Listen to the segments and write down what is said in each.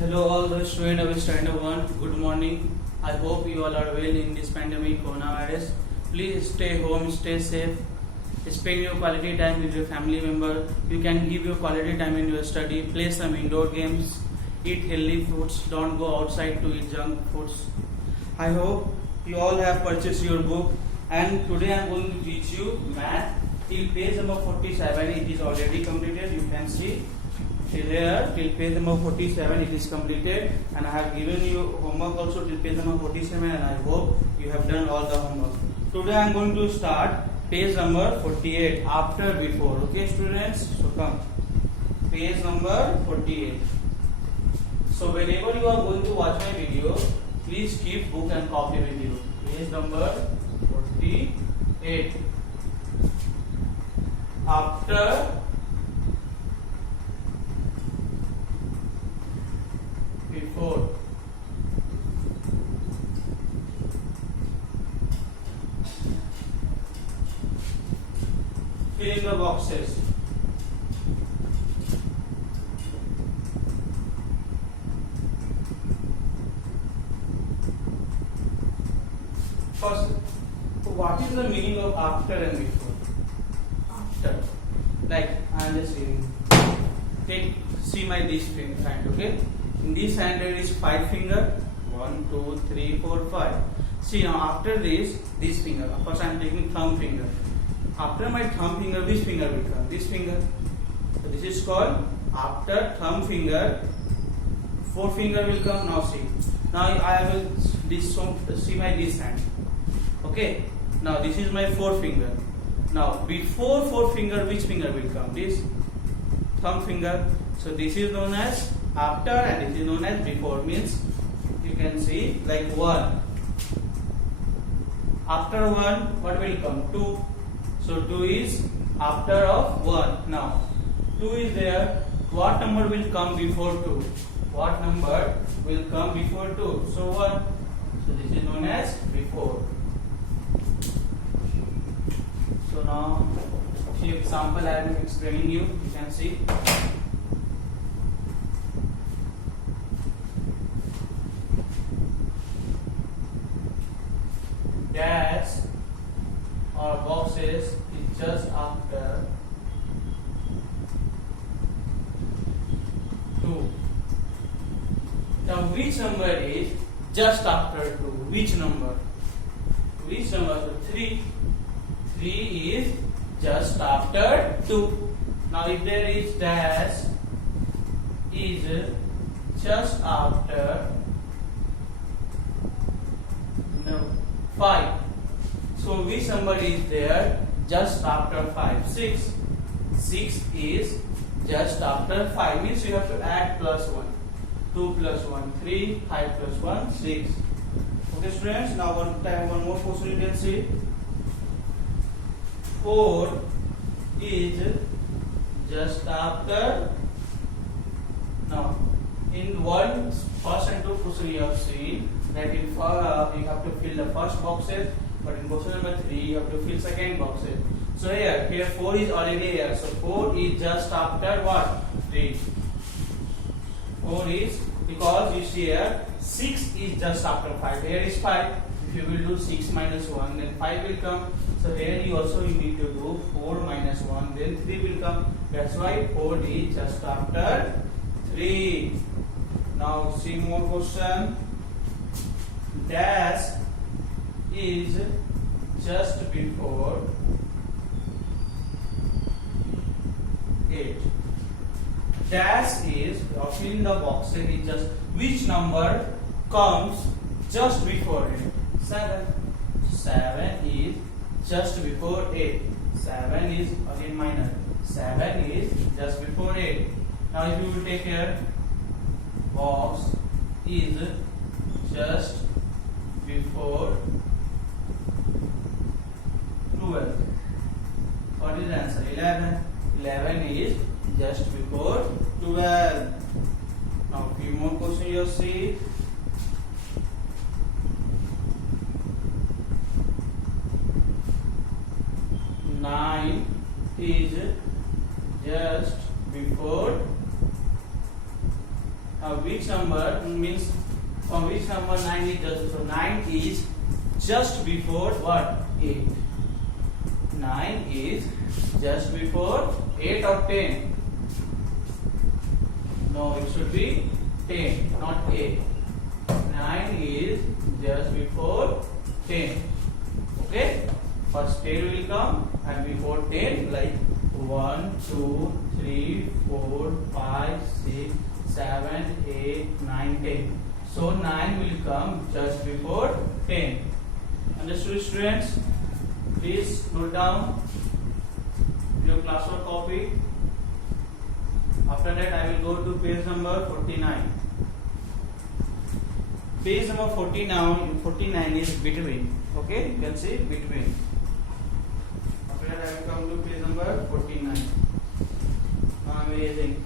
Hello all the students of standard 1. Good morning. I hope you all are well in this pandemic coronavirus. Please stay home, stay safe. Spend your quality time with your family member. You can give your quality time in your study. Play some indoor games. Eat healthy foods. Don't go outside to eat junk foods. I hope you all have purchased your book. And today I am going to teach you math till page number 47. It is already completed. You can see. Here till page number 47 it is completed, and I have given you homework also till page number 47, and I hope you have done all the homework. Today I am going to start page number 48 after before. Okay students, so come page number 48. So whenever you are going to watch my video, please keep book and copy with you. Page number 48 after before. Fill in the boxes. First, what is the meaning of after and before? After, like I am just saying, see my this hand, okay? In this hand there is 5 finger, 1, 2, 3, 4, 5. See now after this finger. First I am taking thumb finger. After my thumb finger, which finger will come? This finger. So this is called after thumb finger. 4 finger will come. Now see. Now I will see my this hand. Okay. Now this is my 4 finger. Now before 4 finger, which finger will come? This thumb finger. So this is known as after and it is known as before. Means you can see like 1. After 1 what will come? 2. So 2 is after of 1. Now 2 is there. What number will come before 2? What number will come before 2? So 1. So this is known as before. So now few example I am explaining you. You can see. Dash or boxes is just after 2. Now which number is just after 2? Which number? Which number? So 3. 3 is just after 2. Now if there is dash is just after 5. So which number is there just after 5? 6. 6 is just after 5. Means you have to add plus 1. 2 plus 1, 3. 5 plus 1, 6. Okay students, now one more question you can see. 4 is just after. Now in one first and two question you have seen that in you have to fill the first boxes, but in question number 3 you have to fill second boxes. So here 4 is already here. So 4 is just after what? 3. 4 is, because you see here 6 is just after 5. Here is 5. If you will do 6 minus 1, then 5 will come. So here you also need to do 4 minus 1, then 3 will come. That's why 4 is just after 3. Now see more question. Dash is just before 8. Dash is, or fill in the box, is just which number comes just before 8? 7. 7 is just before 8. 7 is again minor. 7 is just before 8. Now if you will take here, box is just before 12. What is the answer? 11. 11 is just before 12. Now few more questions you see. 9 is just before which number means from which number 9 is just, so 9 is just before what? 8. 9 is just before 8 or 10. No, it should be 10, not 8. 9 is just before 10. Okay? First 10 will come, and before 10, like 1, 2, 3, 4, 5, 6, 7, 8, 9, 10. So 9 will come just before 10. Understood, students? Please note down your classwork copy. After that, I will go to page number 49. Page number 49 is between. Okay, you can see between. After that, I will come to page number 49. Amazing.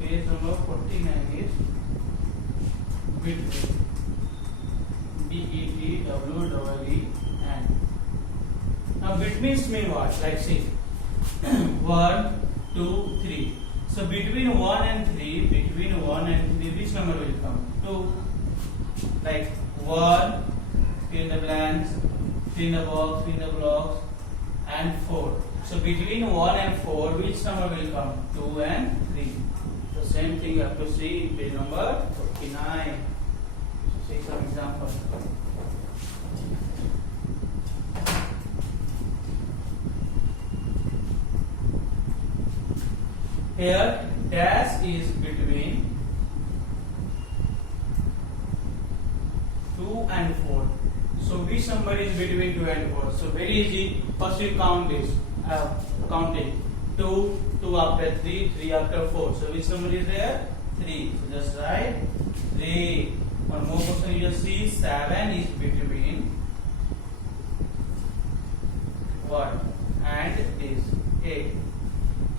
Page number 49 is between. B-E-T-W-E-E-N. Now between mean what? Like see 1, 2, 3. So between 1 and 3, which number will come? 2. Like 1, fill in the blanks, fill in the box, fill in the blocks, and 4. So between 1 and 4, which number will come? 2 and 3. The same thing you have to see in page number 49. So see some example. Here dash is between 2 and 4. So which number is between 2 and 4? So very easy. First you count this. Count it. 2, 2 after 3, 3 after 4. So which number is there? 3. So just write 3. One more question you just see. 7 is between what? And this 8.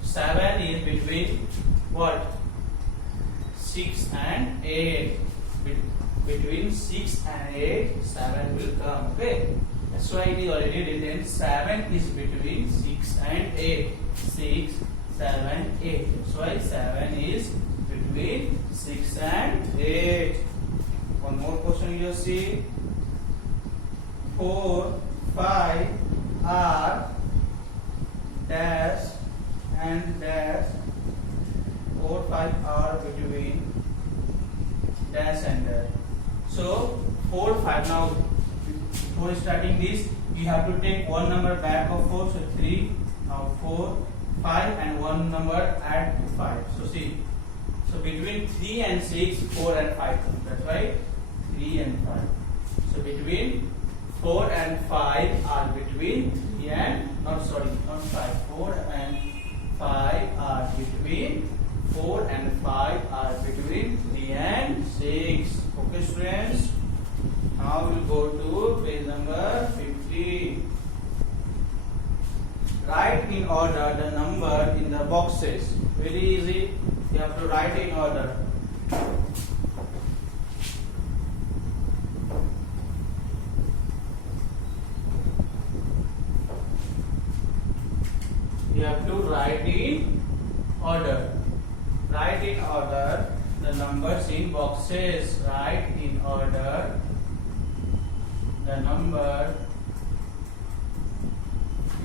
7 is between what? 6 and 8. Between 6 and 8, 7 will come. Okay. That's why it is already written. 7 is between 6 and 8. 6, 7, 8. That's why 7 is between 6 and 8. One more question you see. 4, 5 are dash and dash. 4, 5 are between dash and dash. So 4, 5. Now before starting this, you have to take one number back of 4. So 3. Now 4, 5, and one number add to 5. So see. So between 3 and 6, 4 and 5. That's right. 3 and 5. So between 4 and 5 are between 3 and not 5. 4 and 5 are between 4 and 5 are between 3 and 6. Okay, students. Now we'll go to page number 50. Write in order the number in the boxes. Very easy. You have to write in order. You have to write in order. Write in order the numbers in boxes. Write in order the number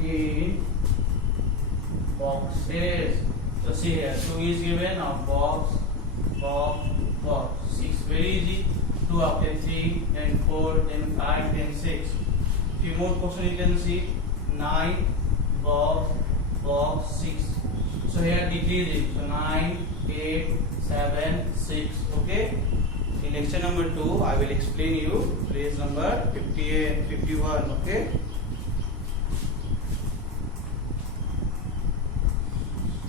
in boxes. So see here, 2 is given, now box, box, box. 6, very easy. 2 after 3, then 4, then 5, then 6. Few more questions you can see. 9, box, box, 6. So here decrease it. So 9, 8, 7, 6. Okay. In lecture number 2, I will explain you page number 50, 51. Okay.